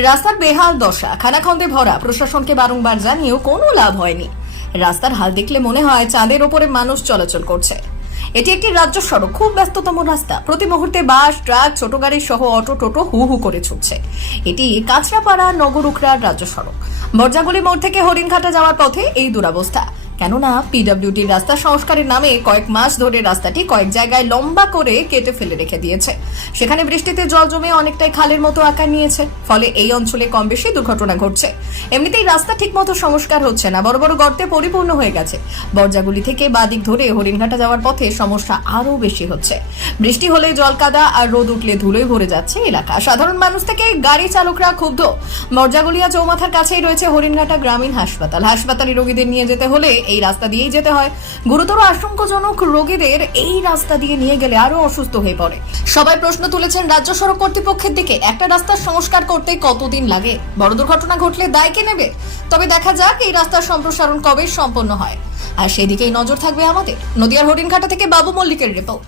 রাস্তার বেহাল দশা। খানাখন্দে ভরা। প্রশাসনকে বারংবার জানিয়েও কোনো লাভ হয়নি। রাস্তার হাল দেখলে মনে হয় চাঁদের ওপরে মানুষ চলাচল করছে। এটি একটি রাজ্য সড়ক, খুব ব্যস্ততম রাস্তা। প্রতি মুহূর্তে বাস, ট্রাক, ছোট গাড়ি সহ অটো, টোটো হু হু করে ছুটছে। এটি কাঁচরাপাড়া নগর উখড়ার রাজ্য সড়ক। বর্জাগুলি মোড় থেকে হরিণঘাটা যাওয়ার পথে এই দুরাবস্থা। কেননা পিডব্লিউডির রাস্তা সংস্কারের নামে কয়েক মাস ধরে রাস্তাটি কয়েক জায়গায় লম্বা করে কেটে ফেলে রেখে দিয়েছে। সেখানে বৃষ্টিতে জল জমে অনেকটাই খালের মতো আকার নিয়েছে, ফলে এই অঞ্চলে কম বেশি দুর্ঘটনা ঘটছে। এমনিতেই রাস্তা ঠিকমতো সংস্কার হচ্ছে না, বড় বড় গর্তে পরিপূর্ণ হয়ে গেছে। বর্জাগুলি থেকে বাদিক ধরে হরিণঘাটা যাওয়ার পথে সমস্যা আরও বেশি হচ্ছে। বৃষ্টি হলে জল কাদা আর রোদ উঠলে ধুলোয় ভরে যাচ্ছে এলাকা। সাধারণ মানুষ থেকে গাড়ি চালকরা ক্ষুব্ধ। মর্যাগুলিয়া চৌমাথার কাছেই রয়েছে হরিণঘাটা গ্রামীণ হাসপাতাল। হাসপাতালে রোগীদের নিয়ে যেতে হলে এই রাস্তা দিয়েই যেতে হয়। গুরুতর আশঙ্কাজনক রোগীদের এই রাস্তা দিয়ে নিয়ে গেলে আরও অসুস্থ হয়ে পড়ে। সবাই প্রশ্ন তুলেছেন, রাজ্য সড়ক কর্তৃপক্ষের দিকে একটা রাস্তার সংস্কার করতে কতদিন লাগে? বড় দুর্ঘটনা ঘটলে দায় কে নেবে? তবে দেখা যাক এই রাস্তার সম্প্রসারণ কবে সম্পন্ন হয়। আর সেদিকেই নজর থাকবে আমাদের। নদিয়ার হরিণঘাটা থেকে বাবু মল্লিকের রিপোর্ট।